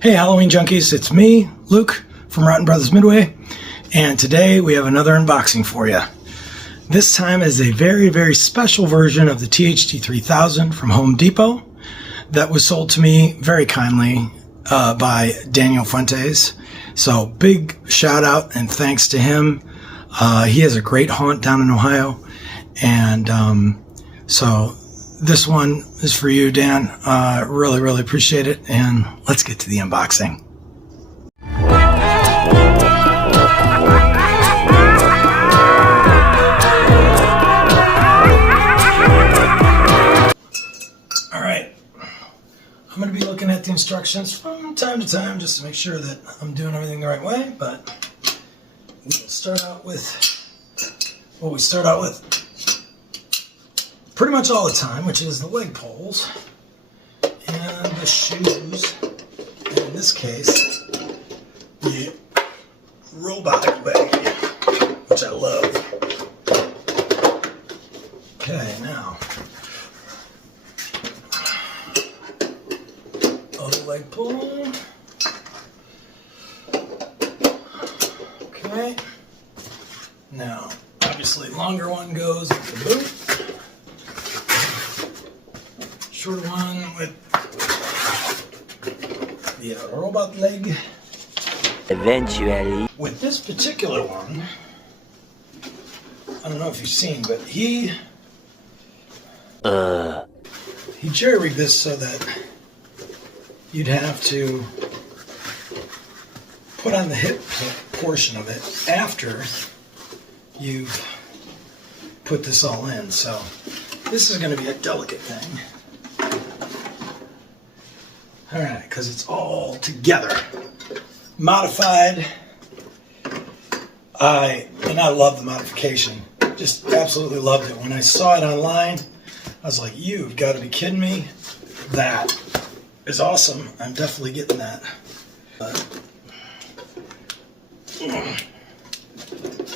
Hey Halloween junkies, it's me, Luke from Rotten Brothers Midway, and today we have another unboxing for you. This time is a very, very special version of the THD 3000 from Home Depot that was sold to me very kindly by Daniel Fuentes. So big shout out and thanks to him. He has a great haunt down in Ohio, and so this one is for you, Dan. Really, really appreciate it. And let's get to the unboxing. All right. I'm going to be looking at the instructions from time to time just to make sure that I'm doing everything the right way. But we'll start out with what we start out with pretty much all the time, which is the leg poles and the shoes, and in this case, the robotic leg, which I love. Okay, now, other leg pull. Okay, now, obviously, longer one goes with the boot. Short one with the robot leg. Eventually. With this particular one, I don't know if you've seen, but he jerry-rigged this so that you'd have to put on the hip portion of it after you've put this all in. So this is going to be a delicate thing. All right, because it's all together. Modified. I love the modification. Just absolutely loved it. When I saw it online, I was like, you've got to be kidding me. That is awesome. I'm definitely getting that.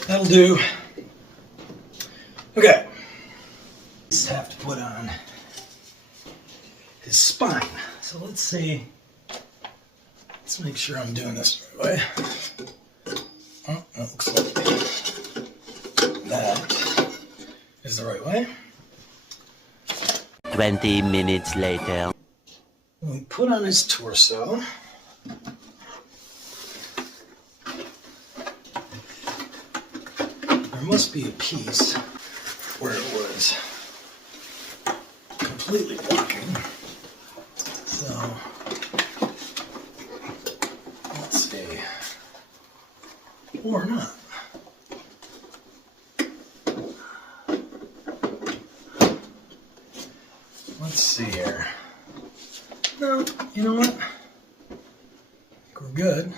That'll do. Okay. Just have to put on his spine. So let's see. Let's make sure I'm doing this the right way. Oh, that looks like that is the right way. 20 minutes later. We put on his torso. There must be a piece where it was completely blocking. So, let's see. Or not. Let's see here. No, you know what? We're good.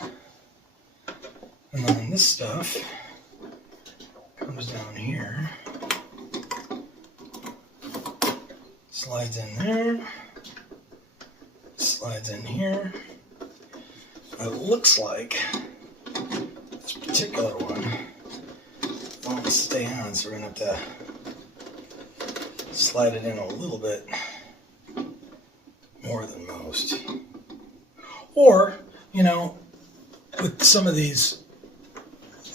And then this stuff comes down here. Slides in there. Slides in here. It looks like this particular one won't stay on, so we're going to have to slide it in a little bit more than most. Or, you know, with some of these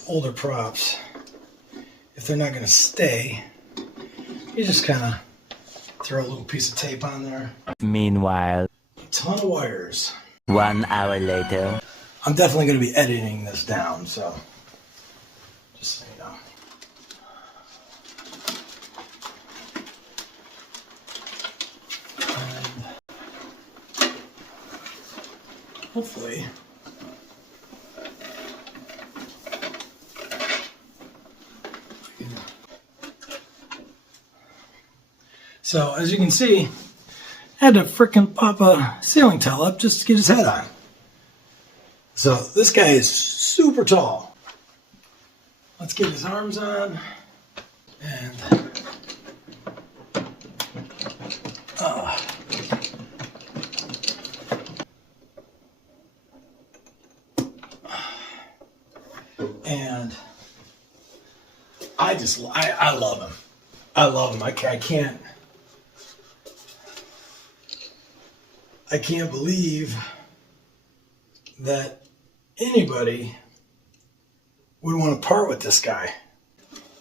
older props, if they're not going to stay, you just kind of throw a little piece of tape on there. Meanwhile, Ton of wires. 1 hour later. I'm definitely going to be editing this down, so just so you know. And hopefully so as you can see, I had to frickin' pop a ceiling tile up just to get his head on. So this guy is super tall. Let's get his arms on. And I love him. I love him. I can't believe that anybody would want to part with this guy.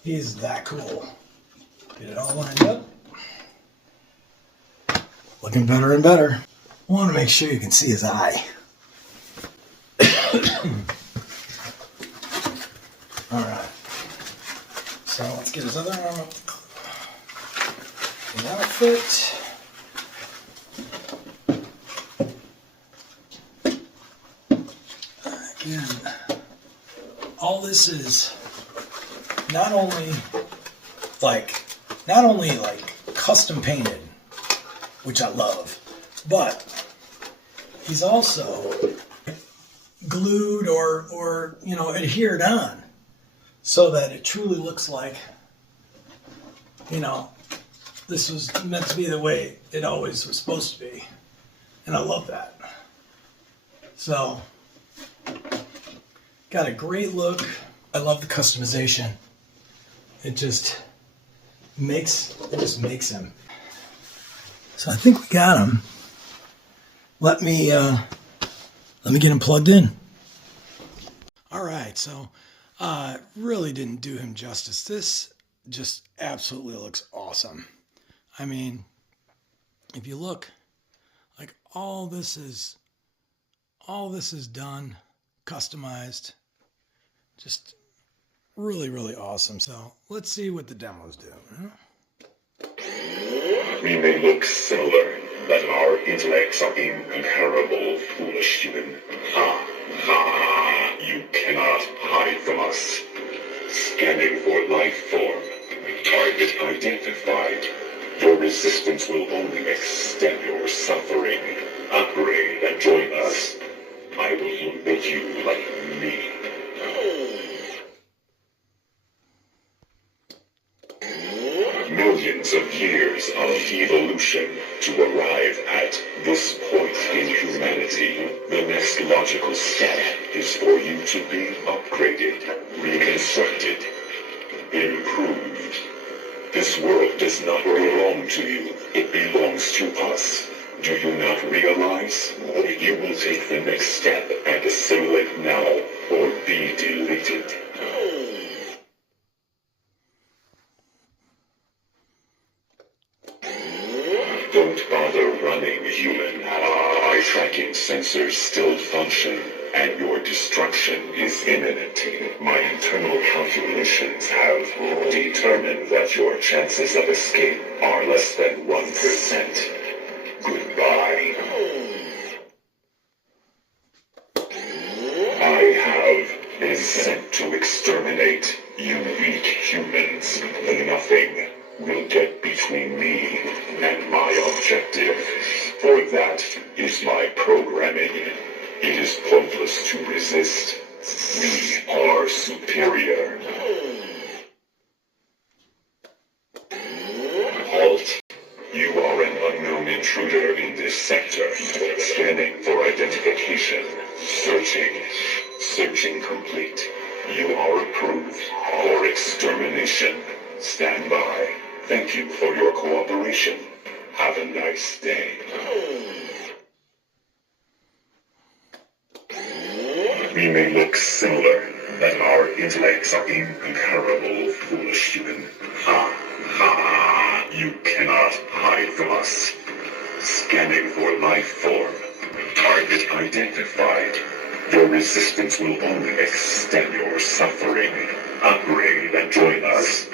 He's that cool. Get it all lined up. Looking better and better. I want to make sure you can see his eye. Alright. So let's get his other arm up the outfit. Again, all this is not only like custom painted, which I love, but he's also glued or adhered on so that it truly looks like, this was meant to be the way it always was supposed to be. And I love that. So, got a great look. I love the customization. It just makes him. So I think we got him. Let me get him plugged in. All right, so really didn't do him justice. This just absolutely looks awesome. I mean, if you look, like all this is done, customized, just really, really awesome. So let's see what the demos do. We may look similar, but our intellects are incomparable, foolish human. Ha, ha, you cannot hide from us. Scanning for life form. Target identified. Your resistance will only extend your suffering. Upgrade and join us. I will make you like me. Millions of years of evolution to arrive at this point in humanity. The next logical step is for you to be upgraded, reconstructed, improved. This world does not belong to you. It belongs to us. Do you not realize? You will take the next step and assimilate now, or be deleted. Don't bother running, human. Eye tracking sensors still function, and your destruction is imminent. My internal calculations have determined that your chances of escape are less than 1%. Goodbye. I have been sent to exterminate you weak humans. Nothing will get between me and my objective. For that is my programming. It is pointless to resist. We are superior. Halt. You are an unknown intruder in this sector. Scanning for identification. Searching. Searching complete. You are approved for extermination. Stand by. Thank you for your cooperation. Have a nice day. We may look similar, but our intellects are incomparable, foolish human. Ha, ha, you cannot hide from us. Scanning for life form. Target identified. Your resistance will only extend your suffering. Upgrade and join us.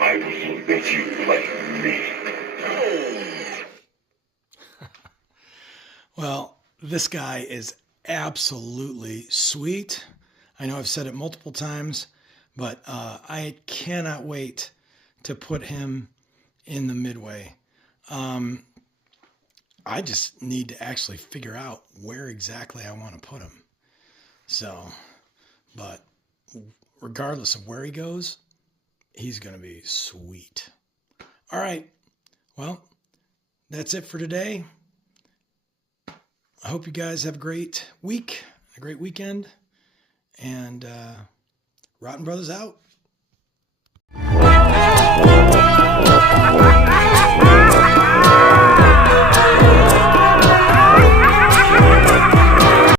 I will make you like me. Well, this guy is absolutely sweet. I know I've said it multiple times, but I cannot wait to put him in the midway. I just need to actually figure out where exactly I want to put him. So, but regardless of where he goes, he's going to be sweet. All right. Well, that's it for today. I hope you guys have a great week, a great weekend, and Rotten Brothers out.